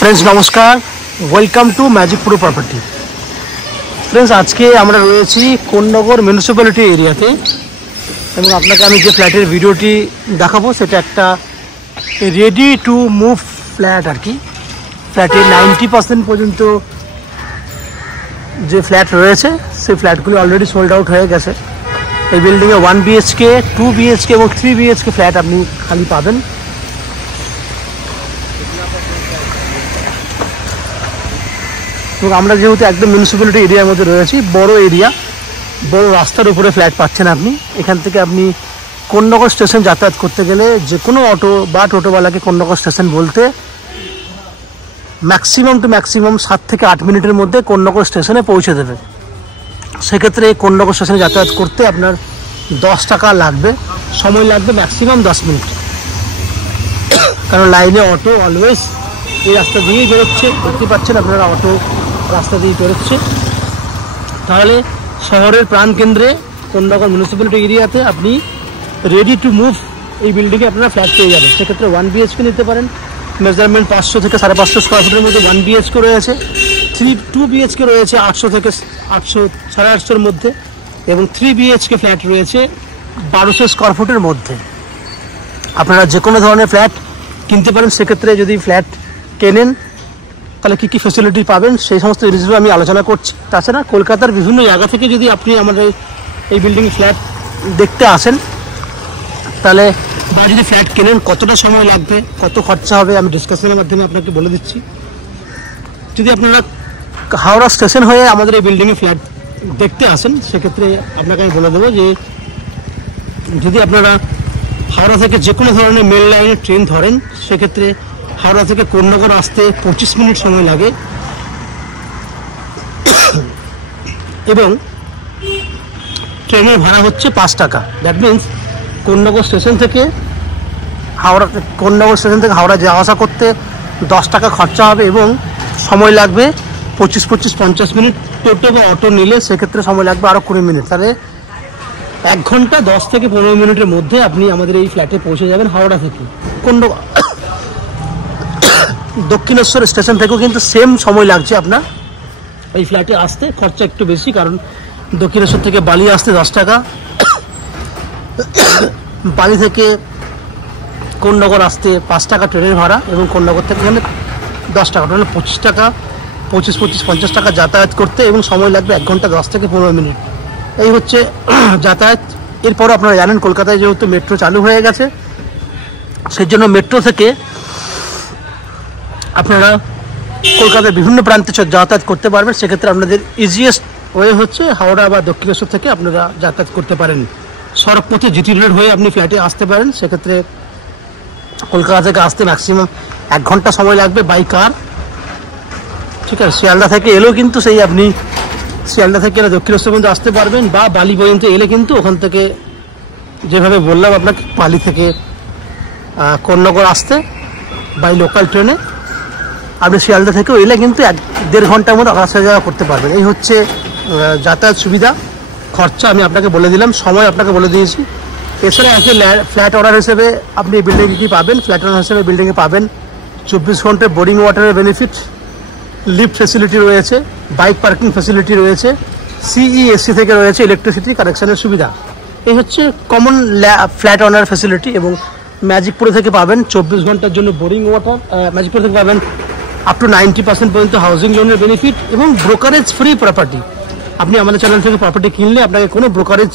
Friends नमस्कार, welcome to magic pro property. Friends आज के আমরা রয়েছি কোন্নগর মিউনিসিপ্যালিটি এরিয়াতে এবং আপনাকে আমি যে ফ্ল্যাটের ভিডিওটি দেখাবো সেটা একটা রেডি টু মুভ ফ্ল্যাট আর কি। ফ্ল্যাটের 90% পর্যন্ত যে ফ্ল্যাট রয়েছে সেই ফ্ল্যাটগুলো অলরেডি সোল্ড আউট হয়ে গেছে। এই বিল্ডিংয়ে 1 BHK, 2 BHK এবং 3 BHK ফ্ল্যাট আপনি খালি পাবেন। এবং আমরা যেহেতু একদম মিউনিসিপ্যালিটি এরিয়ার মধ্যে রয়েছি, বড় এরিয়া, বড় রাস্তার উপরে ফ্ল্যাট পাচ্ছেন আপনি। এখান থেকে আপনি কোন্নগর স্টেশন যাতায়াত করতে গেলে যে কোনো অটো বা টোটোওয়ালাকে কোন্নগর স্টেশন বলতে ম্যাক্সিমাম টু ম্যাক্সিমাম 7 থেকে 8 মিনিটের মধ্যে কোন্নগর স্টেশনে পৌঁছে দেবে। সেক্ষেত্রে কোন্নগর স্টেশনে যাতায়াত করতে আপনার 10 টাকা লাগবে, সময় লাগবে ম্যাক্সিমাম 10 মিনিট, কারণ লাইনে অটো অলওয়েজ এই রাস্তা দিয়েই বেরোচ্ছে। দেখতে পাচ্ছেন আপনারা, অটো রাস্তা দিয়ে বেরোচ্ছে। তাহলে শহরের প্রাণকেন্দ্রে কোন্নগর মিউনিসিপ্যালিটি এরিয়াতে আপনি রেডি টু মুভ এই বিল্ডিংয়ে আপনারা ফ্ল্যাট পেয়ে যাবেন। সেক্ষেত্রে 1 BHK নিতে পারেন, মেজারমেন্ট 500 থেকে 550 স্কোয়ার ফুটের মধ্যে 1 BHK রয়েছে। 2 BHK রয়েছে 800 থেকে 800-850 মধ্যে, এবং 3 BHK ফ্ল্যাট রয়েছে 1200 স্কোয়ার ফুটের মধ্যে। আপনারা যে কোনো ধরনের ফ্ল্যাট কিনতে পারেন। সেক্ষেত্রে যদি ফ্ল্যাট কেনেন তাহলে কী কী ফ্যাসিলিটি পাবেন সেই সমস্ত জিনিসগুলো আমি আলোচনা করছি। তাছাড়া কলকাতার বিভিন্ন জায়গা থেকে যদি আপনি আমাদের এই বিল্ডিং ফ্ল্যাট দেখতে আসেন, তাহলে বা যদি ফ্ল্যাট কেনেন কতটা সময় লাগবে, কত খরচা হবে, আমি ডিসকাশনের মাধ্যমে আপনাকে বলে দিচ্ছি। যদি আপনারা হাওড়া স্টেশন হয়ে আমাদের এই বিল্ডিংয়ে ফ্ল্যাট দেখতে আসেন, সেক্ষেত্রে আপনাকে আমি বলে দেবো যে যদি আপনারা হাওড়া থেকে যে কোনো ধরনের মেল লাইনের ট্রেন ধরেন, সেক্ষেত্রে হাওড়া থেকে কোন্নগর আসতে 25 মিনিট সময় লাগে, এবং ট্রেনের ভাড়া হচ্ছে 5 টাকা। দ্যাট মিনস কোন্নগর স্টেশন থেকে হাওড়া যাওয়া আসা করতে 10 টাকা খরচা হবে, এবং সময় লাগবে 25-50 মিনিট। টোটো বা অটো নিলে সেক্ষেত্রে সময় লাগবে আরও 20 মিনিট। তাহলে 1 ঘন্টা 10 থেকে 15 মিনিটের মধ্যে আপনি আমাদের এই ফ্ল্যাটে পৌঁছে যাবেন হাওড়া থেকে। দক্ষিণেশ্বর স্টেশন থেকেও কিন্তু সেম সময় লাগছে আপনার এই ফ্ল্যাটে আসতে। খরচা একটু বেশি, কারণ দক্ষিণেশ্বর থেকে বালি আসতে 10 টাকা, বালি থেকে কোন্নগর আসতে 5 টাকা ট্রেনের ভাড়া, এবং কোন্নগর থেকে এখানে 10 টাকা, তাহলে 25 টাকা, 25-50 টাকা যাতায়াত করতে, এবং সময় লাগবে 1 ঘন্টা 10 থেকে 15 মিনিট। এই হচ্ছে যাতায়াত। এরপর আপনারা জানেন কলকাতায় যেহেতু মেট্রো চালু হয়ে গেছে, সেই জন্য মেট্রো থেকে আপনারা কলকাতার বিভিন্ন প্রান্তে যাতায়াত করতে পারবেন। সেক্ষেত্রে আপনাদের ইজিয়েস্ট ওয়ে হচ্ছে হাওড়া বা দক্ষিণেশ্বর থেকে আপনারা যাতায়াত করতে পারেন। সড়কপথে জিটি রোড হয়ে আপনি ফ্ল্যাটে আসতে পারেন। সেক্ষেত্রে কলকাতা থেকে আসতে ম্যাক্সিমাম 1 ঘন্টা সময় লাগবে বাই কার। ঠিক আছে, শিয়ালদা থেকে এলেও কিন্তু সেই আপনি শিয়ালদা থেকে এলে দক্ষিণেশ্বর পর্যন্ত আসতে পারবেন, বা বালি পর্যন্ত এলে কিন্তু ওখান থেকে যেভাবে বললাম আপনাকে বালি থেকে কোন্নগর আসতে বাই লোকাল ট্রেনে আপনি শিয়ালদা থেকেও এলে কিন্তু 1-1.5 ঘন্টার মধ্যে আসা যাওয়া করতে পারবেন। এই হচ্ছে যাতায়াত সুবিধা। খরচা আমি আপনাকে বলে দিলাম, সময় আপনাকে বলে দিয়েছি। এছাড়া আছে ফ্ল্যাট অর্ডার হিসেবে আপনি বিল্ডিংয়ে কী পাবেন। ফ্ল্যাট অর্ডার হিসেবে বিল্ডিংয়ে পাবেন 24 ঘন্টা বোরিং ওয়াটারের বেনিফিট, লিফট ফেসিলিটি রয়েছে, বাইক পার্কিং ফেসিলিটি রয়েছে, CESC থেকে রয়েছে ইলেকট্রিসিটি কানেকশনের সুবিধা। এই হচ্ছে কমন ফ্ল্যাট অনার ফেসিলিটি। এবং ম্যাজিক প্রো থেকে পাবেন 24 ঘন্টার জন্য বোরিং ওয়াটার। ম্যাজিক প্রো থেকে পাবেন আপ টু 90% পর্যন্ত হাউজিং লোনের বেনিফিট, এবং ব্রোকারেজ ফ্রি প্রপার্টি। আপনি আমাদের চ্যানেল থেকে প্রপার্টি কিনলে আপনাকে কোনো ব্রোকারেজ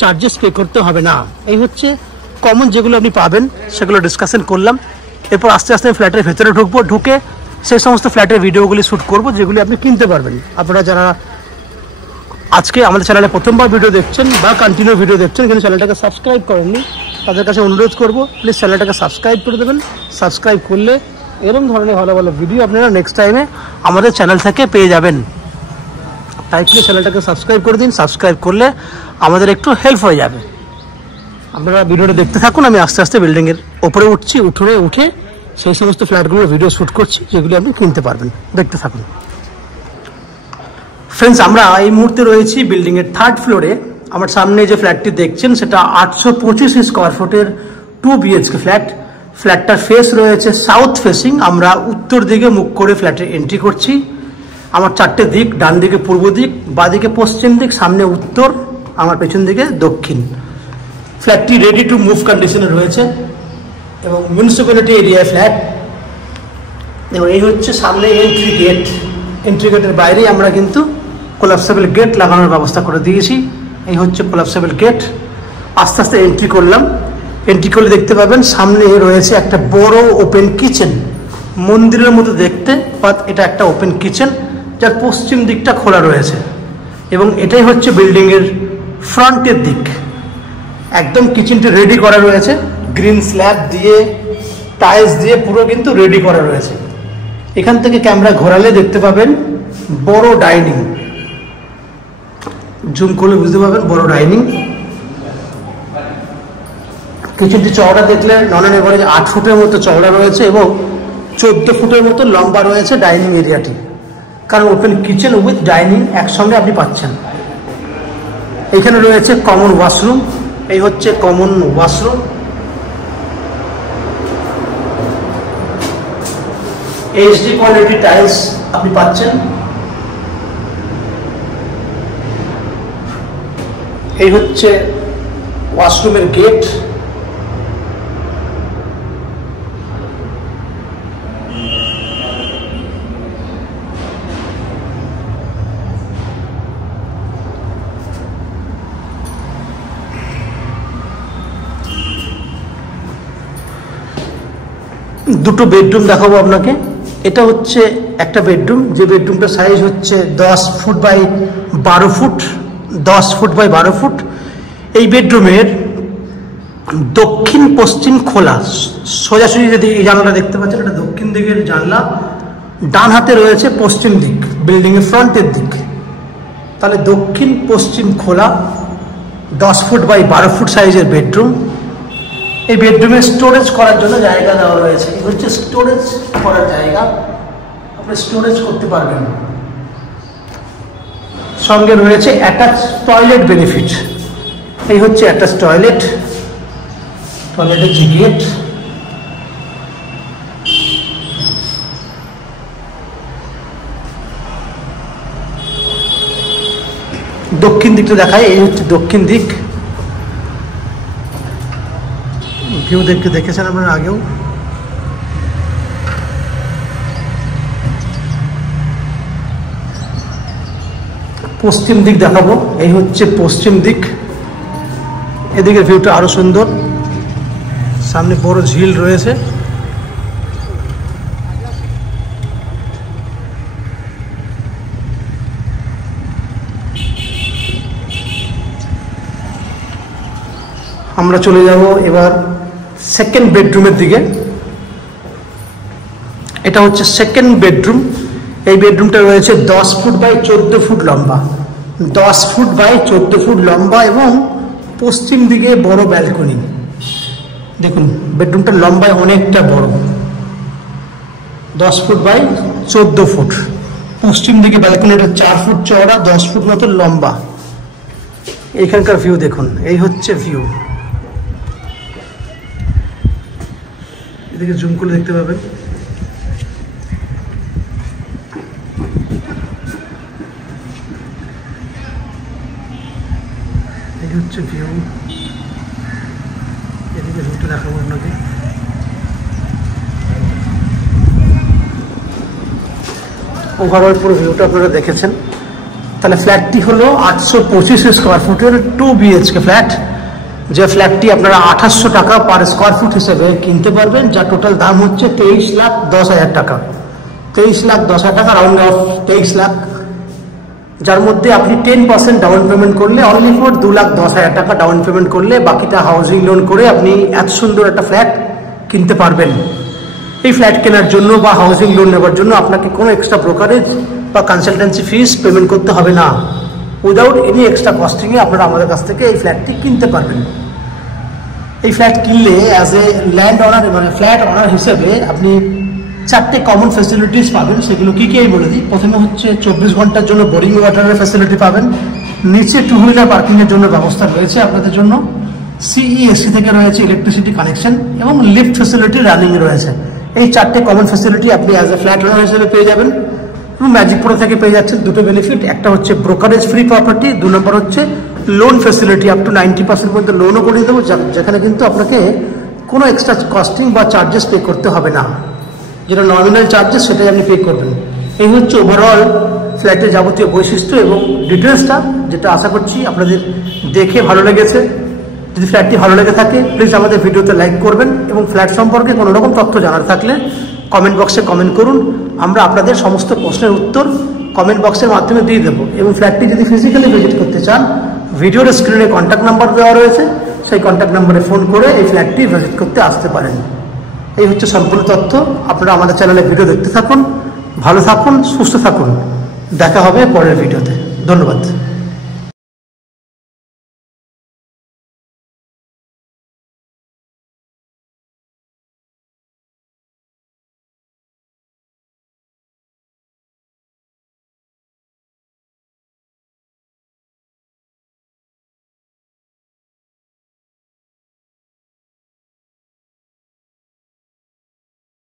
চার্জেস পে করতে হবে না। এই হচ্ছে কমন যেগুলো আপনি পাবেন, সেগুলো ডিসকাশন করলাম। এরপর আস্তে আস্তে ফ্ল্যাটের ভেতরে ঢুকে সেই সমস্ত ফ্ল্যাটের ভিডিওগুলি শ্যুট করব, যেগুলি আপনি কিনতে পারবেন। আপনারা যারা আজকে আমাদের চ্যানেলে প্রথমবার ভিডিও দেখছেন বা কন্টিনিউ ভিডিও দেখছেন, কিন্তু চ্যানেলটাকে সাবস্ক্রাইব করেননি, তাদের কাছে অনুরোধ করব প্লিজ চ্যানেলটাকে সাবস্ক্রাইব করে দেবেন। সাবস্ক্রাইব করলে এরকম ধরনের ভালো ভালো ভিডিও আপনারা নেক্সট টাইমে আমাদের চ্যানেল থেকে পেয়ে যাবেন। তাই প্লিজ চ্যানেলটাকে সাবস্ক্রাইব করে দিন। সাবস্ক্রাইব করলে আমাদের একটু হেল্প হয়ে যাবে। আপনারা ভিডিওটা দেখতে থাকুন। আমি আস্তে আস্তে বিল্ডিংয়ের ওপরে উঠে সেই সমস্ত ফ্ল্যাটগুলোর ভিডিও শ্যুট করছি, যেগুলি আপনি কিনতে পারবেন। দেখতে থাকুন। ফ্রেন্ডস, আমরা এই মুহূর্তে রয়েছি বিল্ডিংয়ের 3rd ফ্লোরে। আমার সামনে যে ফ্ল্যাটটি দেখছেন সেটা 825 স্কোয়ার ফুটের 2 BHK ফ্ল্যাট। ফ্ল্যাটটার ফেস রয়েছে সাউথ ফেসিং, আমরা উত্তর দিকে মুখ করে ফ্ল্যাটে এন্ট্রি করছি। আমার 4টে দিক, ডান দিকে পূর্ব দিক, বাঁ দিকে পশ্চিম দিক, সামনে উত্তর, আমার পেছন দিকে দক্ষিণ। ফ্ল্যাটটি রেডি টু মুভ কন্ডিশনে রয়েছে এবং মিউনিসিপ্যালিটি এরিয়ায় ফ্ল্যাট। এবং এই হচ্ছে সামনে এন্ট্রি গেট। এন্ট্রি গেটের বাইরেই আমরা কিন্তু কোলাপসেবল গেট লাগানোর ব্যবস্থা করে দিয়েছি। এই হচ্ছে কোলাপসেবল গেট। আস্তে আস্তে এন্ট্রি করলাম। এন্ট্রি করলে দেখতে পাবেন সামনে রয়েছে একটা বড় ওপেন কিচেন, মন্দিরের মতো দেখতে, বাট এটা একটা ওপেন কিচেন যার পশ্চিম দিকটা খোলা রয়েছে। এবং এটাই হচ্ছে বিল্ডিংয়ের ফ্রন্টের দিক। একদম কিচেনটি রেডি করা রয়েছে, গ্রিন স্ল্যাব দিয়ে, টাইলস দিয়ে পুরো কিন্তু রেডি করা রয়েছে। এখান থেকে ক্যামেরা ঘোরালে দেখতে পাবেন বড় ডাইনিং, জুম করলে বুঝতে পাবেন বড় ডাইনিং। কিচেনটি চওড়া দেখলে নন অ্যান্ড এভারেজ 8 ফুটের মতো চওড়া রয়েছে এবং 14 ফুটের মতো লম্বা রয়েছে ডাইনিং এরিয়াটি, কারণ ওপেন কিচেন উইথ ডাইনিং একসঙ্গে আপনি পাচ্ছেন। এখানে রয়েছে কমন ওয়াশরুম। এই হচ্ছে common washroom. HD quality tiles আপনি পাচ্ছেন। এই হচ্ছে ওয়াশরুমের গেট। দুটো বেডরুম দেখাবো আপনাকে। এটা হচ্ছে একটা বেডরুম, যে বেডরুমটার সাইজ হচ্ছে 10 foot by 12 foot. 10 foot by 12 foot. এই বেডরুমের দক্ষিণ পশ্চিম খোলা, সোজাসুজি যদি এই জানলাটা দেখতে পাচ্ছেন, এটা দক্ষিণ দিকের জানলা। ডান হাতে রয়েছে পশ্চিম দিক, বিল্ডিংয়ের ফ্রন্টের দিক। তাহলে দক্ষিণ পশ্চিম খোলা, 10 ফুট বাই 12 ফুট সাইজের বেডরুম। এই বেডরুমে স্টোরেজ করার জন্য জায়গা দেওয়া রয়েছে। এই হচ্ছে স্টোরেজ করার জায়গা, আপনি স্টোরেজ করতে পারবেন। সঙ্গে রয়েছে অ্যাটাচ টয়লেট বেনিফিট। এই হচ্ছে অ্যাটাচ টয়লেট, টয়লেটের যে গেট। দক্ষিণ দিকটা দেখায়। এই হচ্ছে দক্ষিণ দিক। ভিউ দেখেছেন আপনারা আগেও। পশ্চিম দিক দেখাবো। এই হচ্ছে পশ্চিম দিক। এদিকের ভিউটা আরো সুন্দর। সামনে বড় ঝিল রয়েছে। আমরা চলে যাব এবার সেকেন্ড বেডরুমের দিকে। এটা হচ্ছে সেকেন্ড বেডরুম। এই বেডরুমটা রয়েছে 10 ফুট বাই 14 ফুট লম্বা। 10 ফুট বাই 14 ফুট লম্বা এবং পশ্চিম দিকে বড় ব্যালকনি। দেখুন বেডরুমটা লম্বায় অনেকটা বড়, 10 ফুট বাই 14 ফুট। পশ্চিম দিকে ব্যালকনিটা 4 ফুট চওড়া, 10 ফুট মতো লম্বা। এখানকার ভিউ দেখুন। এই হচ্ছে ভিউ। এদিকে জুম করে দেখতে পাবেন। এই হচ্ছে ভিউ। এদিকে ভিউটা দেখাবো আপনাকে। ওভারঅল পুরো ভিউটা আপনারা দেখেছেন। তাহলে ফ্ল্যাটটি হলো 825 স্কোয়ার ফুটের 2 BHK ফ্ল্যাট। যে ফ্ল্যাটটি আপনারা 2800 টাকা পার স্কোয়ার ফুট হিসেবে কিনতে পারবেন, যার টোটাল দাম হচ্ছে 23,10,000 টাকা। 23,10,000 টাকা, রাউন্ড অফ 23 লাখ, যার মধ্যে আপনি 10% ডাউন পেমেন্ট করলে, অনলি ফর 2,10,000 টাকা ডাউন পেমেন্ট করলে বাকিটা হাউজিং লোন করে আপনি এত সুন্দর একটা ফ্ল্যাট কিনতে পারবেন। এই ফ্ল্যাট কেনার জন্য বা হাউজিং লোন নেওয়ার জন্য আপনাকে কোনো এক্সট্রা ব্রোকারেজ বা কনসালটেন্সি ফিস পেমেন্ট করতে হবে না। উইদাউট এনি এক্সট্রা কস্টিংয়ে আপনারা আমাদের কাছ থেকে এই ফ্ল্যাটটি কিনতে পারবেন। এই ফ্ল্যাট কিনলে অ্যাজ এ ল্যান্ড অনার, মানে ফ্ল্যাট অনার হিসেবে আপনি 4টে কমন ফ্যাসিলিটিস পাবেন। সেগুলো কী কী বলে দিই। প্রথমে হচ্ছে 24 ঘন্টার জন্য বোরিং ওয়াটারের ফ্যাসিলিটি পাবেন। নিচে 2 হুইলার পার্কিংয়ের জন্য ব্যবস্থা রয়েছে আপনাদের জন্য। CESC থেকে রয়েছে ইলেকট্রিসিটি কানেকশন এবং লিফট ফ্যাসিলিটি রানিং রয়েছে। এই 4টে কমন ফ্যাসিলিটি আপনি অ্যাজ এ ফ্ল্যাট ওনার হিসেবে পেয়ে যাবেন। ম্যাজিক প্রো থেকে পেয়ে যাচ্ছেন দুটো বেনিফিট, একটা হচ্ছে ব্রোকারেজ ফ্রি প্রপার্টি, 2 নম্বর হচ্ছে লোন ফ্যাসিলিটি, আপ টু 90% পর্যন্ত লোনও করে দেবো, যেখানে কিন্তু আপনাকে কোনো এক্সট্রা কস্টিং বা চার্জেস পে করতে হবে না, যেটা নমিনাল চার্জেস সেটাই আপনি পে করবেন। এই হচ্ছে ওভারঅল ফ্ল্যাটের যাবতীয় বৈশিষ্ট্য এবং ডিটেলসটা, যেটা আশা করছি আপনাদের দেখে ভালো লেগেছে। যদি ফ্ল্যাটটি ভালো লেগে থাকে প্লিজ আমাদের ভিডিওতে লাইক করবেন এবং ফ্ল্যাট সম্পর্কে কোনো রকম তথ্য জানার থাকলে কমেন্ট বক্সে কমেন্ট করুন। আমরা আপনাদের সমস্ত প্রশ্নের উত্তর কমেন্ট বক্সের মাধ্যমে দিয়ে দেবো। এবং ফ্ল্যাটটি যদি ফিজিক্যালি ভিজিট করতে চান, ভিডিওর স্ক্রিনে কন্ট্যাক্ট নাম্বার দেওয়া রয়েছে, সেই কন্ট্যাক্ট নাম্বারে ফোন করে এই ফ্ল্যাটটি ভিজিট করতে আসতে পারেন। এই হচ্ছে সম্পূর্ণ তথ্য। আপনারা আমাদের চ্যানেলে ভিডিও দেখতে থাকুন, ভালো থাকুন, সুস্থ থাকুন। দেখা হবে পরের ভিডিওতে। ধন্যবাদ।